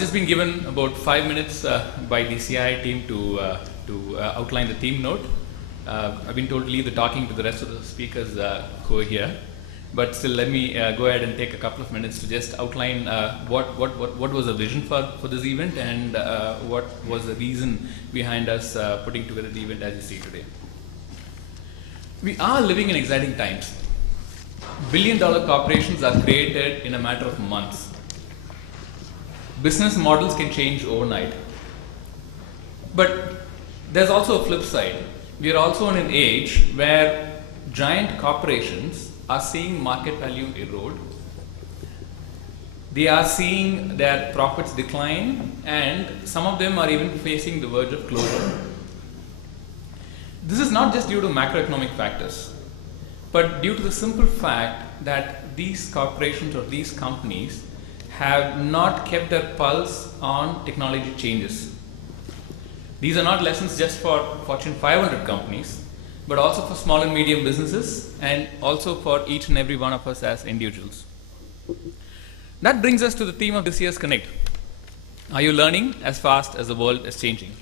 just been given about 5 minutes by the CII team to outline the theme note. I've been told to leave the talking to the rest of the speakers who are here. But still, let me go ahead and take a couple of minutes to just outline what was the vision for this event and what was the reason behind us putting together the event as you see today. We are living in exciting times. Billion-dollar corporations are created in a matter of months. Business models can change overnight. But there's also a flip side. We are also in an age where giant corporations are seeing market value erode. They are seeing their profits decline, and some of them are even facing the verge of closure. This is not just due to macroeconomic factors, but due to the simple fact that these corporations or these companies have not kept their pulse on technology changes. These are not lessons just for Fortune 500 companies, but also for small and medium businesses, and also for each and every one of us as individuals. That brings us to the theme of this year's Connect. Are you learning as fast as the world is changing?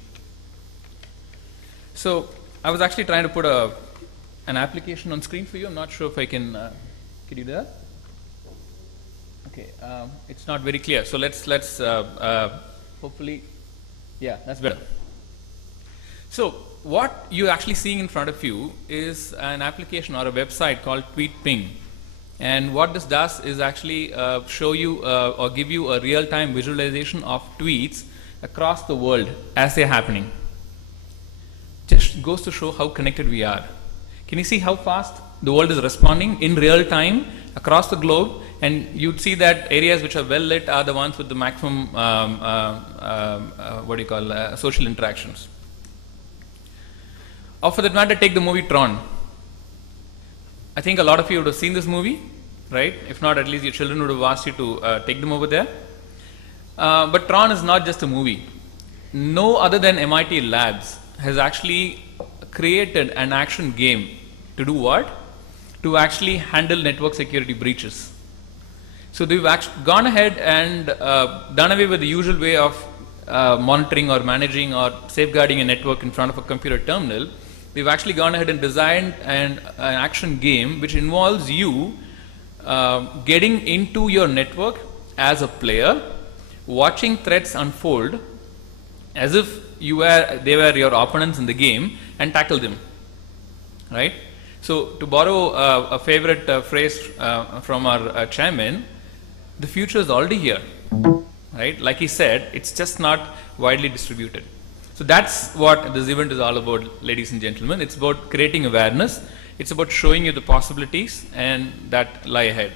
So I was actually trying to put an application on screen for you. I'm not sure if I can you do that? Okay, it's not very clear. So let's hopefully, yeah, that's better. So what you're actually seeing in front of you is an application or a website called TweetPing. And what this does is actually show you or give you a real-time visualization of tweets across the world as they're happening. Just goes to show how connected we are. Can you see how fast the world is responding in real time across the globe? And you'd see that areas which are well lit are the ones with the maximum social interactions. Or for that matter, take the movie Tron. I think a lot of you would have seen this movie, right? If not, at least your children would have asked you to take them over there. But Tron is not just a movie. No other than MIT Labs has actually created an action game to do what? To actually handle network security breaches. So they've actually gone ahead and done away with the usual way of monitoring or managing or safeguarding a network in front of a computer terminal. They've actually gone ahead and designed an action game which involves you getting into your network as a player, watching threats unfold as if they were your opponents in the game, and tackle them, right? So to borrow a favorite phrase from our chairman, the future is already here, right? Like he said, it's just not widely distributed. So that's what this event is all about, ladies and gentlemen. It's about creating awareness. It's about showing you the possibilities and that lie ahead.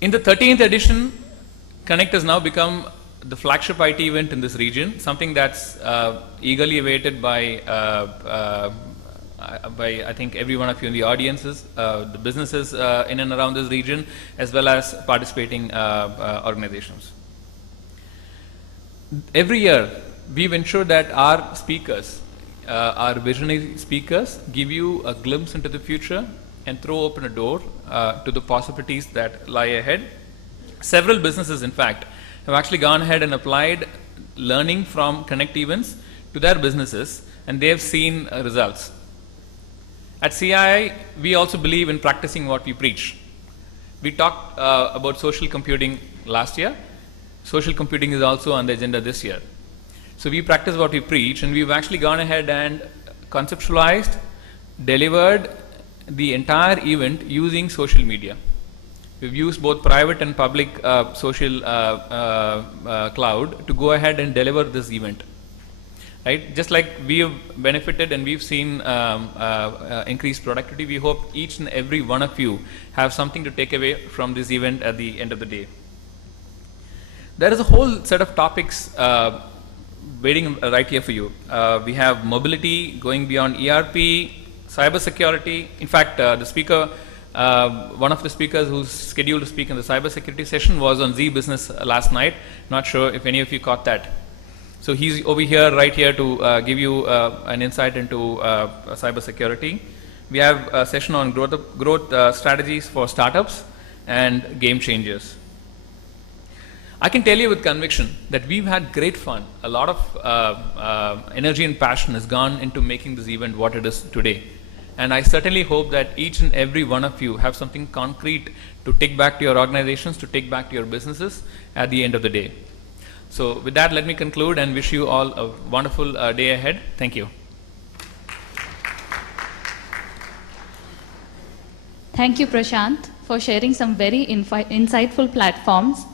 In the 13th edition, Connect has now become the flagship IT event in this region, something that's eagerly awaited by I think every one of you in the audiences, the businesses in and around this region, as well as participating organizations. Every year, we've ensured that our speakers, our visionary speakers, give you a glimpse into the future and throw open a door to the possibilities that lie ahead. Several businesses, in fact, have actually gone ahead and applied learning from Connect events to their businesses, and they have seen results. At CII, we also believe in practicing what we preach. We talked about social computing last year. Social computing is also on the agenda this year. So we practice what we preach, and we've actually gone ahead and conceptualized, delivered the entire event using social media. We've used both private and public social cloud to go ahead and deliver this event. Right? Just like we have benefited and we've seen increased productivity, we hope each and every one of you have something to take away from this event at the end of the day. There is a whole set of topics waiting right here for you. We have mobility going beyond ERP, cybersecurity. In fact, the speaker, one of the speakers who's scheduled to speak in the cybersecurity session was on Z Business last night. Not sure if any of you caught that. So he's over here, right here, to give you an insight into cybersecurity. We have a session on growth strategies for startups and game changers. I can tell you with conviction that we've had great fun. A lot of energy and passion has gone into making this event what it is today. And I certainly hope that each and every one of you have something concrete to take back to your organizations, to take back to your businesses at the end of the day. So with that, let me conclude and wish you all a wonderful day ahead. Thank you. Thank you, Prashant, for sharing some very insightful platforms